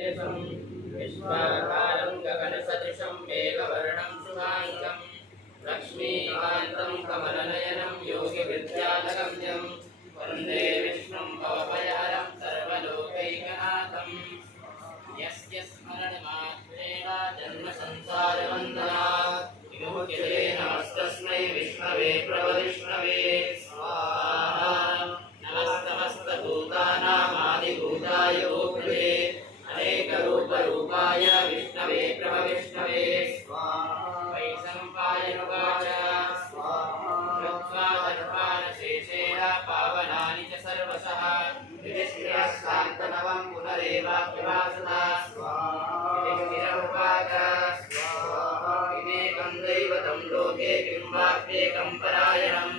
विश्वाकारं गगनसदृशं मेघवर्णं शुभाङ्गं लक्ष्मीकान्तं कमलनयनं योगिविद्यालगम्यं वन्दे विष्णुं भवभयहरं सर्वलोकैकनाथं यस्य स्मरणमात्रेण जन्मसंसारवन्दनात् विमुच्यते नमस्तस्मै विष्णवे प्रवविष्णवे स्वाहा नमस्तमस्तभूतानामादिभूताय ओकृते अनेकरूपरूपाय विष्णवे प्रभविष्णवे स्वाहा वैशम्पायनुवाच स्वाहा कृत्वा दर्पानशेषेण पावनानि च सर्वशः युधिष्ठिरः शान्तनवं पुनरेवाभ्यभाषता स्वाहा युधिष्ठिरमुवाच स्वाहा विवेकं दैवतं लोके किं वाप्येकं परायणं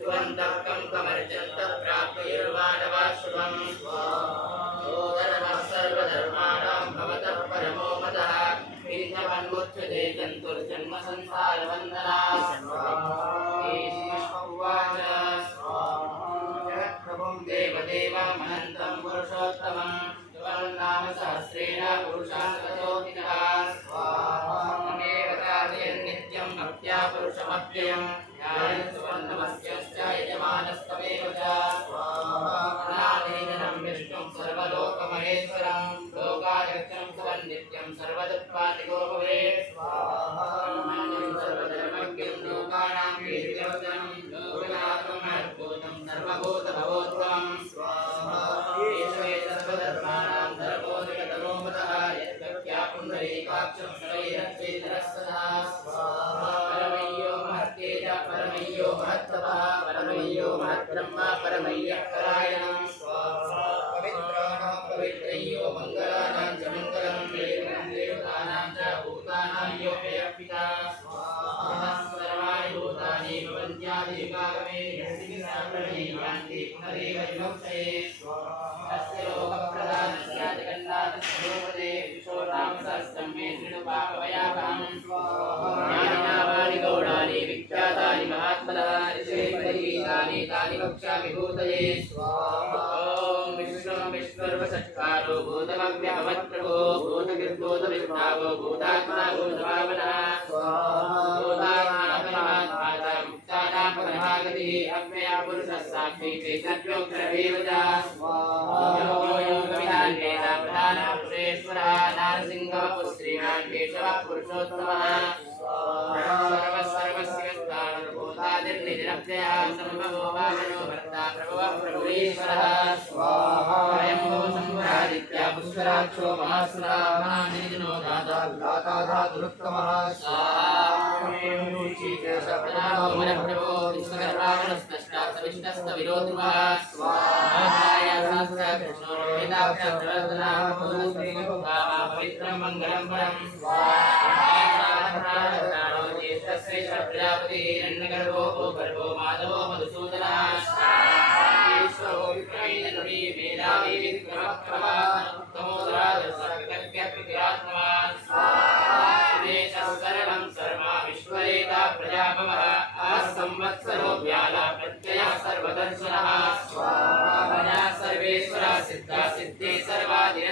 सुवन्तः कं कमर्चन्तः प्राप्तयुर्वाणवाशुभं स्वाहा सर्वधर्माणां भवतः परमो मतः विघ्नवन्मुच्यते जन्तुर्जन्म संसारवन्दनात् उवाच जगत्प्रभुं देवदेवमनन्तं पुरुषोत्तमं त्वन्नाम सहस्रेण पुरुषान्ततोऽधिकः स्वाहा तमेव कार्यन्नित्यं भक्त्या पुरुषमव्ययं ध्यायन्तुवन्नमस्यश्च यजमानस्तमेव च स्वाहा अनादिनं विष्णुं सर्वलोकमहेश्वरं लोकाध्यक्षं सुवन्नित्यं सर्वदुःखादिको भवेत् स्वाहा सर्वधर्मज्ञं लोकानां वीर्यवदनं लोकनाथं अद्भुतं सर्वभूतभवोत्तमं स्वाहा ईश्वरे सर्वधर्माणां धर्मोदकतमो मतः यद्भक्त्या पुण्डरीकाक्षं शरैरच्चेतरस्तदा स्वाहा परमय्यो महत्तेज परमय्यो महत्तपः परमय्यो महद्ब्रह्म परमय्यः परायणं स्वाहा पवित्राणां पवित्रय्यो मङ्गलानां च मङ्गलं देवतानां च भूतानां यो पिता स्वाहा सर्वाणि भूतानि भवन्त्यादिविभागमे यस्मिन्नाप्रणीयान्ति पुनरेव विमुक्तये स्वाहा अस्य लोकप्रदानस्य जगन्नाथस्य रूपदे विशोरामसहस्रं मे दृढपापवयापहं स्वाहा ज्ञानिनामानि गौणानि विख्यातानि महात्मनः ऋषिपरिगीतानि तानि वक्ष्यामि भूतये स्वाहा ॐ विष्णुं विश्वर्वषट्कारो भूतमव्यभवत्प्रभो भूतकृद्भूतविद्भावो भूतात्मा भूतभावनः स्वाहा भूतात्मात्माता मुक्तानां अव्यया पुरुषः साक्षी चैतन्योऽक्षरमेव च स्वाहा योगविदान् वेद प्रधानपुरुषेश्वरः नारसिंहः श्रीमान् केशवः पुरुषोत्तमः स्वाहा सर्वस्य स्थाणुर्भूतादिर्निजनव्ययः सम्भवो वामनो भर्ता प्रभवः प्रभुरीश्वरः स्वाहा स्वयंभो शम्भुरादित्या पुष्कराक्षो महासुरः महानिर्जनो दाता धातुरुत्तमः स्वाहा प्रभो विश्वकर्माणस्तष्टा सविष्टस्तविरोधुमः स्वाहा कृष्णो वेदाभ्यां प्रवर्तनाः पवित्रं मङ्गलं परं स्वाहा ज्येष्ठश्रेष्ठ प्रजापति हिरण्यगर्भो गर्भो माधवो मधुसूदनः ईश्वरो विक्रमीननुरी मेधावी विक्रमक्रमः उत्तमोदरादर्शकृतज्ञात्मवान् स्वाहा सरलं सर्वा विश्वरेता प्रजापवः संवत्सरो व्याला प्रत्ययः सर्वदर्शनः स्वाहा सर्वेश्वरा सिद्धा सिद्धे सर्वाधिरत्य